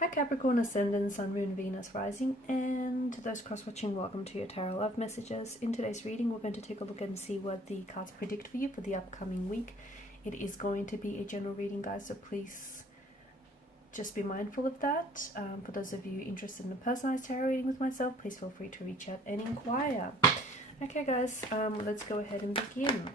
Hi Capricorn, Ascendant, Sun, Moon, Venus, Rising, and to those cross-watching, welcome to your Tarot Love Messages. In today's reading, we're going to take a look and see what the cards predict for you for the upcoming week. It is going to be a general reading, guys, so please just be mindful of that. For those of you interested in a personalized tarot reading with myself, please feel free to reach out and inquire. Okay, guys, let's go ahead and begin.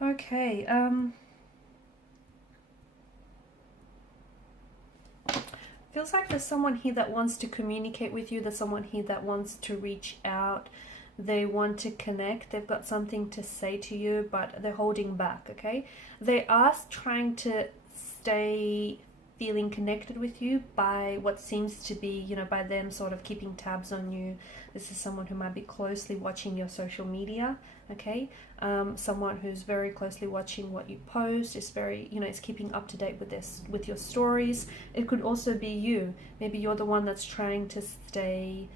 Okay, feels like there's someone here that wants to communicate with you. There's someone here that wants to reach out. They want to connect. They've got something to say to you, but they're holding back, okay? They are trying to stay feeling connected with you by what seems to be, you know, by them sort of keeping tabs on you. This is someone who might be closely watching your social media, okay? Someone who's very closely watching what you post, is very, you know, is keeping up to date with this, with your stories. It could also be you. Maybe you're the one that's trying to stay,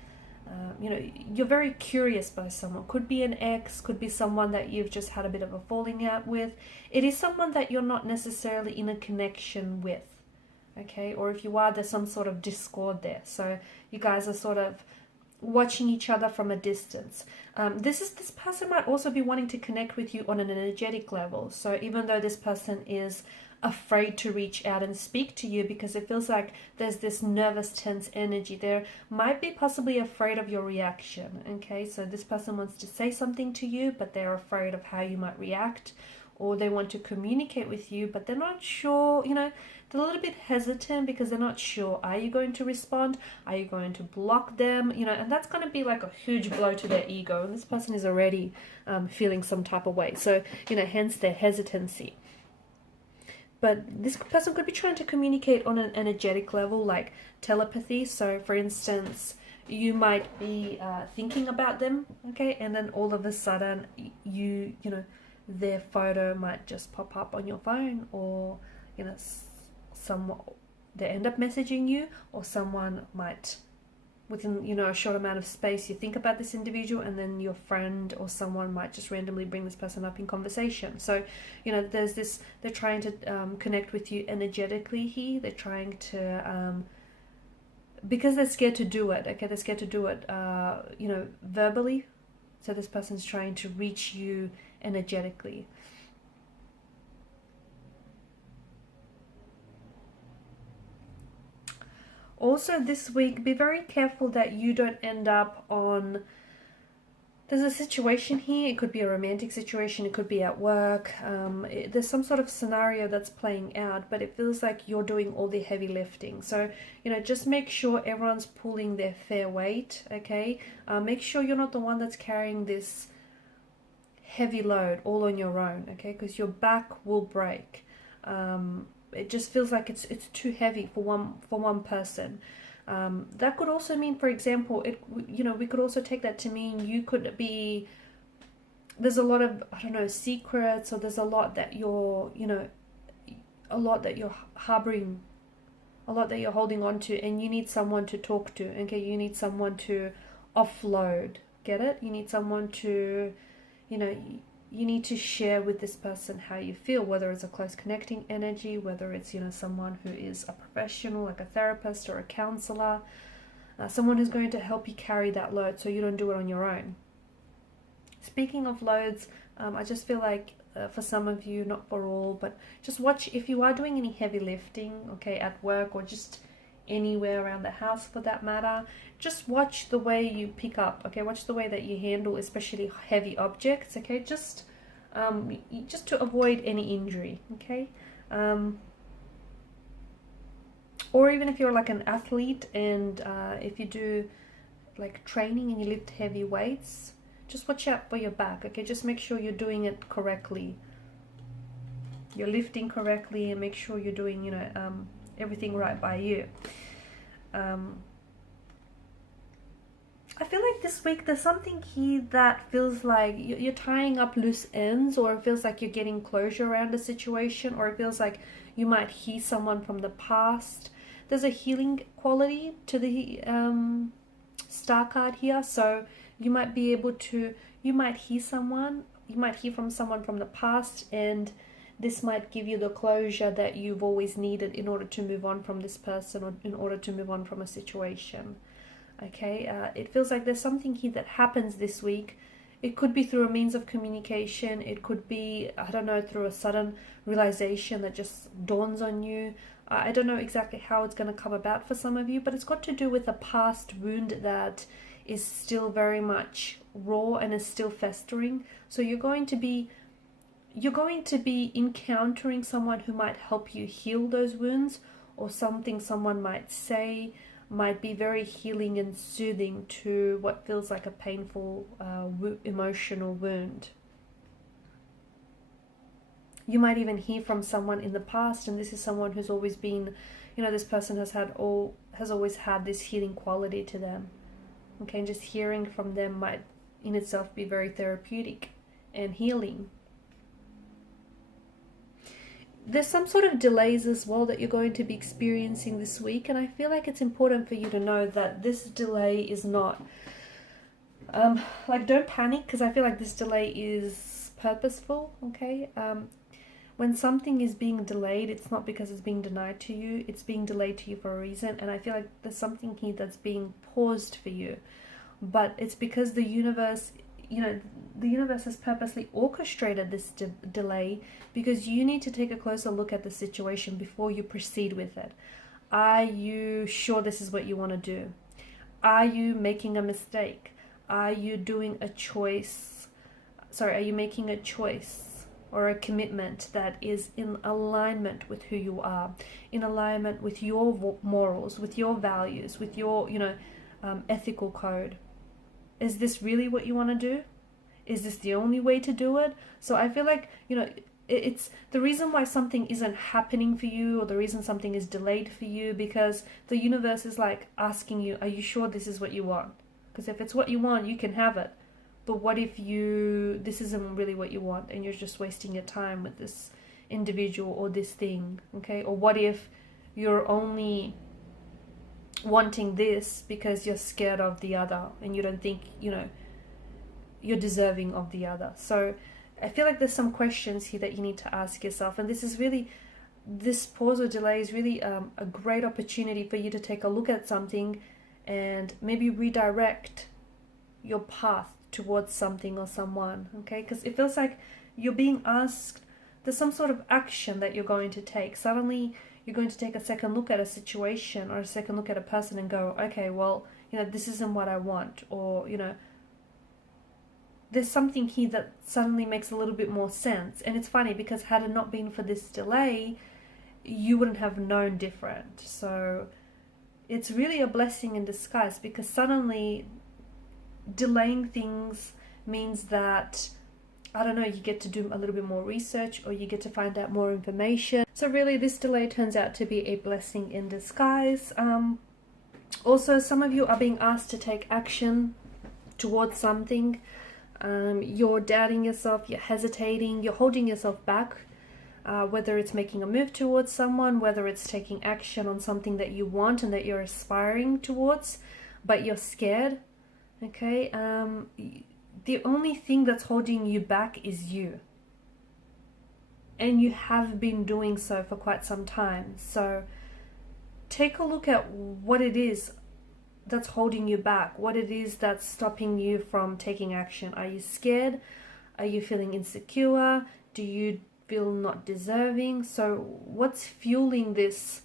you know, you're very curious by someone. Could be an ex, could be someone that you've just had a bit of a falling out with. It is someone that you're not necessarily in a connection with, okay? Or if you are, there's some sort of discord there. So you guys are sort of watching each other from a distance. This person might also be wanting to connect with you on an energetic level. So even though this person is afraid to reach out and speak to you because it feels like there's this nervous, tense energy, there might be possibly afraid of your reaction, okay? So this person wants to say something to you, but they're afraid of how you might react, or they want to communicate with you, but they're not sure, you know, they're a little bit hesitant because they're not sure. Are you going to respond? Are you going to block them? You know, and that's going to be like a huge blow to their ego. And this person is already feeling some type of way. So, you know, hence their hesitancy. But this person could be trying to communicate on an energetic level, like telepathy. So, for instance, you might be thinking about them, okay? And then all of a sudden, you know, their photo might just pop up on your phone, or, you know, they end up messaging you, or someone might, within, you know, a short amount of space, you think about this individual, and then your friend or someone might just randomly bring this person up in conversation. So, you know, there's this, they're trying to connect with you energetically here. They're trying to, because they're scared to do it, okay? They're scared to do it, you know, verbally. So this person's trying to reach you energetically. Also this week, be very careful that you don't end up on, there's a situation here, it could be a romantic situation, it could be at work, there's some sort of scenario that's playing out, but it feels like you're doing all the heavy lifting. So, you know, just make sure everyone's pulling their fair weight, okay? Make sure you're not the one that's carrying this heavy load all on your own, okay? Because your back will break. It just feels like it's too heavy for one person. That could also mean, for example, you know, we could also take that to mean you could be, there's a lot of, I don't know, secrets, or there's a lot that you're, you know, a lot that you're harboring, a lot that you're holding on to, and you need someone to talk to, okay? You need someone to offload, get it? You need someone to, you know, you need to share with this person how you feel, whether it's a close connecting energy, whether it's, you know, someone who is a professional, like a therapist or a counselor, someone who's going to help you carry that load so you don't do it on your own. Speaking of loads, I just feel like for some of you, not for all, but just watch if you are doing any heavy lifting, okay, at work or just anywhere around the house for that matter, just watch the way you pick up, okay? Watch the way that you handle especially heavy objects, okay? Just to avoid any injury, okay? Or even if you're like an athlete, and if you do like training and you lift heavy weights, just watch out for your back, okay? Just make sure you're doing it correctly. You're lifting correctly, and make sure you're doing, you know, everything right by you. I feel like this week there's something here that feels like you're tying up loose ends, or it feels like you're getting closure around a situation, or it feels like you might hear someone from the past. There's a healing quality to the star card here, so you might be able to, you might hear from someone from the past, and this might give you the closure that you've always needed in order to move on from this person, or in order to move on from a situation. Okay, it feels like there's something here that happens this week. It could be through a means of communication. It could be, I don't know, through a sudden realization that just dawns on you. I don't know exactly how it's going to come about for some of you, but it's got to do with a past wound that is still very much raw and is still festering. So you're going to be encountering someone who might help you heal those wounds, or something someone might say might be very healing and soothing to what feels like a painful emotional wound. You might even hear from someone in the past, and this is someone who's always been, you know, this person has always had this healing quality to them. Okay, and just hearing from them might in itself be very therapeutic and healing. There's some sort of delays as well that you're going to be experiencing this week, and I feel like it's important for you to know that this delay is not like, don't panic, because I feel like this delay is purposeful. Okay, when something is being delayed, it's not because it's being denied to you, it's being delayed to you for a reason. And I feel like there's something here that's being paused for you, but it's because the universe, you know, the universe has purposely orchestrated this delay, because you need to take a closer look at the situation before you proceed with it. Are you sure this is what you want to do? Are you making a mistake? Are you doing a choice? Sorry, are you making a choice or a commitment that is in alignment with who you are, in alignment with your morals, with your values, with your, you know, ethical code? Is this really what you want to do? Is this the only way to do it? So I feel like, you know, it's the reason why something isn't happening for you, or the reason something is delayed for you, because the universe is like asking you, are you sure this is what you want? Because if it's what you want, you can have it. But what if this isn't really what you want, and you're just wasting your time with this individual or this thing, okay? Or what if you're only wanting this because you're scared of the other, and you don't think, you know, you're deserving of the other? So I feel like there's some questions here that you need to ask yourself, and this pause or delay is really a great opportunity for you to take a look at something and maybe redirect your path towards something or someone, okay? Because it feels like you're being asked, there's some sort of action that you're going to take. Suddenly you're going to take a second look at a situation or a second look at a person and go, okay, well, you know, this isn't what I want, or, you know, there's something here that suddenly makes a little bit more sense. And it's funny, because had it not been for this delay, you wouldn't have known different. So it's really a blessing in disguise, because suddenly delaying things means that, I don't know, you get to do a little bit more research, or you get to find out more information. So really this delay turns out to be a blessing in disguise. Also, some of you are being asked to take action towards something. You're doubting yourself, you're hesitating, you're holding yourself back, whether it's making a move towards someone, whether it's taking action on something that you want and that you're aspiring towards, but you're scared, okay? The only thing that's holding you back is you. And you have been doing so for quite some time. So take a look at what it is that's holding you back, what it is that's stopping you from taking action. Are you scared? Are you feeling insecure? Do you feel not deserving? So what's fueling this?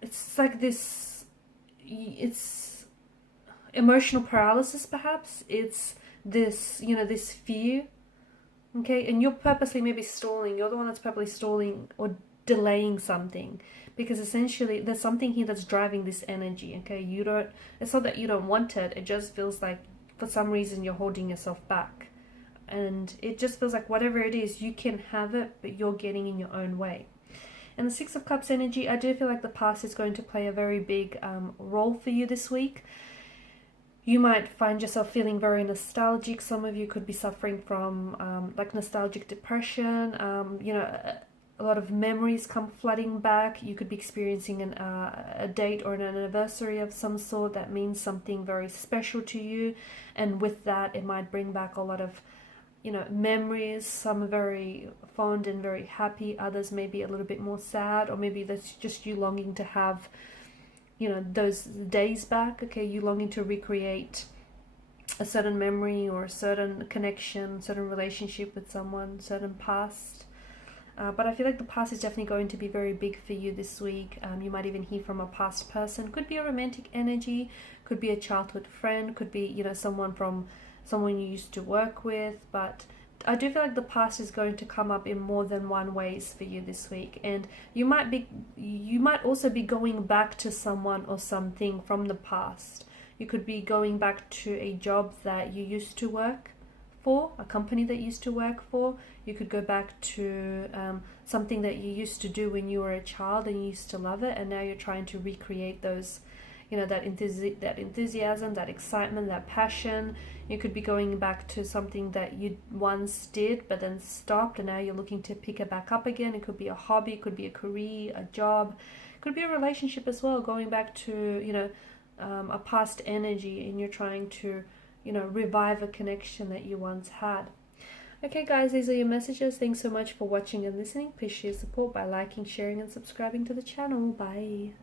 It's like this, it's emotional paralysis perhaps. It's this, you know, this fear, okay? And you're purposely maybe stalling. You're the one that's purposely stalling or delaying something, because essentially there's something here that's driving this energy. Okay, it's not that you don't want it, it just feels like for some reason you're holding yourself back, and it just feels like whatever it is, you can have it, but you're getting in your own way. And the Six of Cups energy, I do feel like the past is going to play a very big role for you this week. You might find yourself feeling very nostalgic. Some of you could be suffering from like nostalgic depression. You know, a lot of memories come flooding back. You could be experiencing a date or an anniversary of some sort that means something very special to you. And with that, it might bring back a lot of, you know, memories. Some are very fond and very happy. Others may be a little bit more sad, or maybe that's just you longing to have, you know, those days back. Okay, you longing to recreate a certain memory or a certain connection, certain relationship with someone, certain past. But I feel like the past is definitely going to be very big for you this week. You might even hear from a past person. Could be a romantic energy, could be a childhood friend, could be, you know, someone you used to work with. But I do feel like the past is going to come up in more than one ways for you this week, and you might also be going back to someone or something from the past. You could be going back to a job that you used to work for, a company that you used to work for. You could go back to something that you used to do when you were a child and you used to love it, and now you're trying to recreate those, you know, that enthusiasm, that excitement, that passion. You could be going back to something that you once did but then stopped, and now you're looking to pick it back up again. It could be a hobby, it could be a career, a job, it could be a relationship as well, going back to, you know, a past energy, and you're trying to, you know, revive a connection that you once had. Okay guys, these are your messages. Thanks so much for watching and listening. Please share support by liking, sharing and subscribing to the channel. Bye.